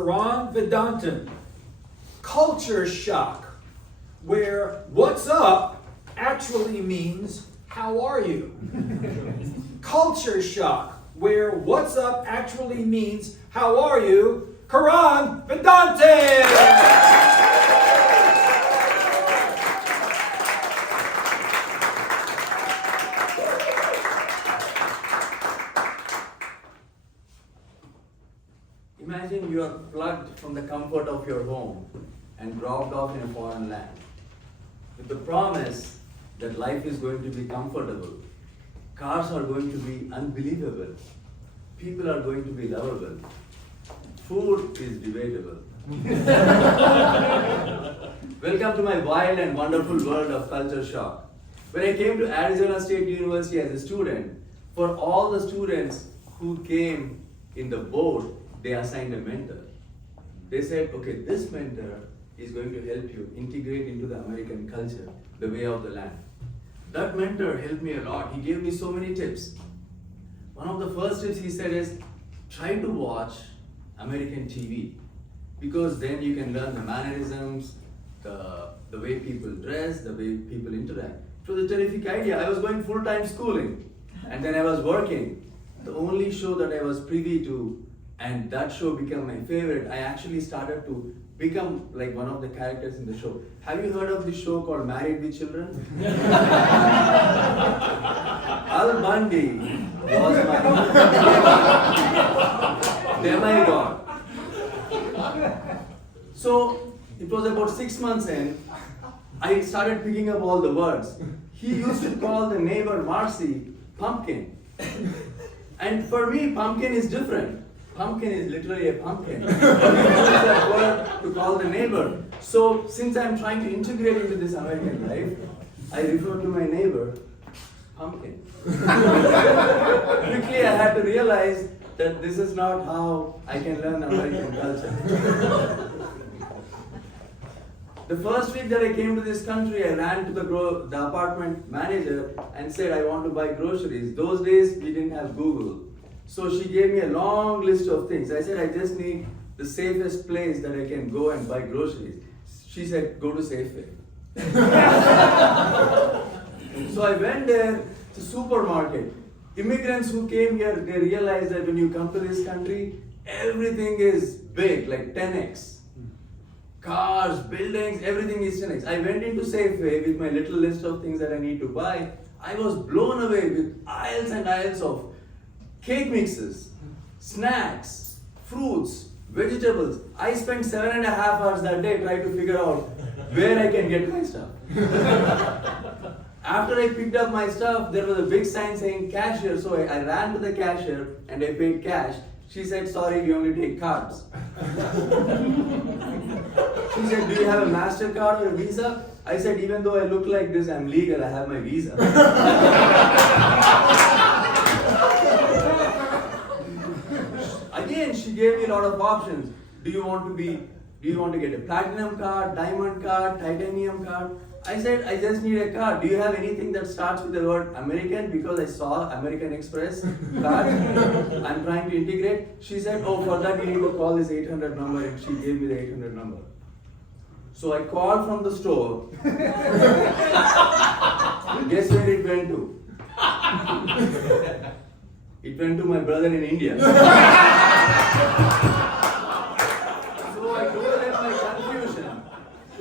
Kiran Vedantam, culture shock, where what's up actually means how are you? Culture shock, where what's up actually means how are you? Kiran Vedantam! Imagine you are plugged from the comfort of your home and dropped off in a foreign land with the promise that life is going to be comfortable, cars are going to be unbelievable, people are going to be lovable, food is debatable. Welcome to my wild and wonderful world of culture shock. When I came to Arizona State University as a student, for all the students who came in the board, they assigned a mentor. They said, okay, this mentor is going to help you integrate into the American culture, the way of the land. That mentor helped me a lot. He gave me so many tips. One of the first tips he said is, try to watch American TV, because then you can learn the mannerisms, the way people dress, the way people interact. It was a terrific idea. I was going full-time schooling, and then I was working. The only show that I was privy to, and that show became my favorite, I actually started to become like one of the characters in the show. Have you heard of this show called Married with Children? Al Bundy was my demigod. So it was about 6 months in, I started picking up all the words. He used to call the neighbor Marcy pumpkin. And for me, pumpkin is different. Pumpkin is literally a pumpkin. We use that word to call the neighbor. So since I'm trying to integrate into this American life, I refer to my neighbor, pumpkin. Quickly I had to realize that this is not how I can learn American culture. The first week that I came to this country, I ran to the apartment manager and said, I want to buy groceries. Those days, we didn't have Google. So she gave me a long list of things. I said, I just need the safest place that I can go and buy groceries. She said, go to Safeway. So I went there to supermarket. Immigrants who came here, they realized that when you come to this country, everything is big, like 10x. Cars, buildings, everything is 10x. I went into Safeway with my little list of things that I need to buy. I was blown away with aisles and aisles of cake mixes, snacks, fruits, vegetables. I spent 7.5 hours that day trying to figure out where I can get my stuff. After I picked up my stuff, there was a big sign saying cashier. So I ran to the cashier and I paid cash. She said, sorry, we only take cards. She said, do you have a MasterCard or a Visa? I said, even though I look like this, I'm legal, I have my Visa. Again, she gave me a lot of options. Do you want to get a platinum card, diamond card, titanium card? I said, I just need a card. Do you have anything that starts with the word American? Because I saw American Express card. I'm trying to integrate. She said, oh, for that you need to call this 800 number, and she gave me the 800 number. So I called from the store. Guess where it went to? It went to my brother in India. So I told them my confusion.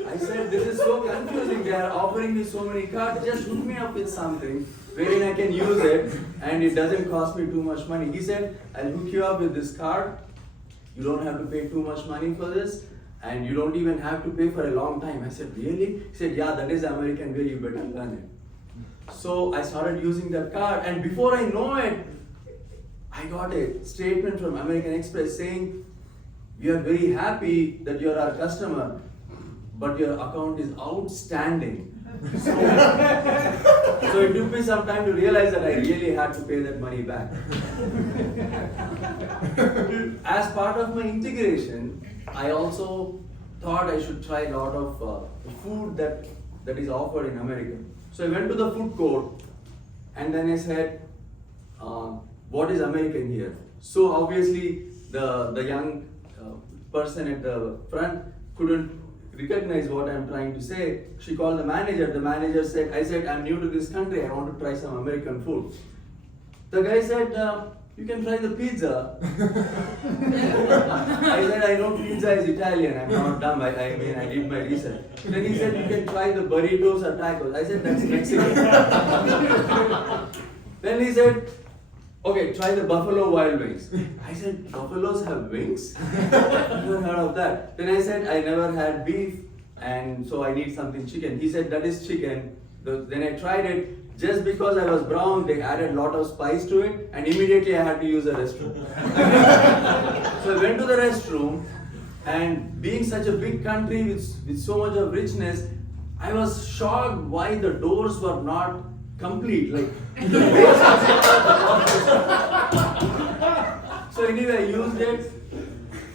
I said, this is so confusing. They are offering me so many cards. Just hook me up with something wherein I can use it and it doesn't cost me too much money. He said, I'll hook you up with this card. You don't have to pay too much money for this. And you don't even have to pay for a long time. I said, really? He said, yeah, that is the American way, you better learn it. So I started using that card, and before I know it, I got a statement from American Express saying, we are very happy that you are our customer, but your account is outstanding. So it took me some time to realize that I really had to pay that money back. As part of my integration, I also thought I should try a lot of food that is offered in America. So I went to the food court and then I said, what is American here? So obviously the young person at the front couldn't recognize what I'm trying to say. She called the manager. The manager said, I said, I'm new to this country. I want to try some American food. The guy said, you can try the pizza. I said, I know pizza is Italian. I'm not dumb. I mean, I did my research. Then he said, you can try the burritos or tacos. I said, that's Mexican. Then he said, okay, try the buffalo wild wings. I said, buffaloes have wings? Never heard of that. Then I said, I never had beef, and so I need something chicken. He said, that is chicken. Then I tried it. Just because I was brown, they added a lot of spice to it, and immediately I had to use the restroom. So I went to the restroom, and being such a big country with so much of richness, I was shocked why the doors were not complete. Like, so anyway, I used it,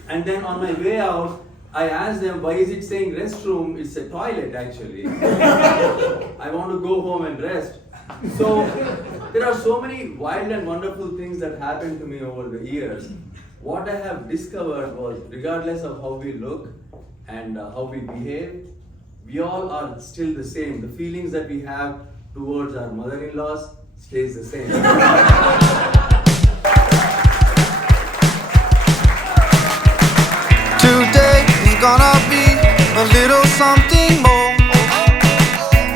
and then on my way out, I asked them, why is it saying restroom? It's a toilet actually. I want to go home and rest. So there are so many wild and wonderful things that happened to me over the years. What I have discovered was, regardless of how we look and how we behave, we all are still the same. The feelings that we have towards our mother-in-laws stays the same. Today is gonna be a little something more.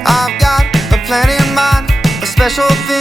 I've got a plan in mind, a special thing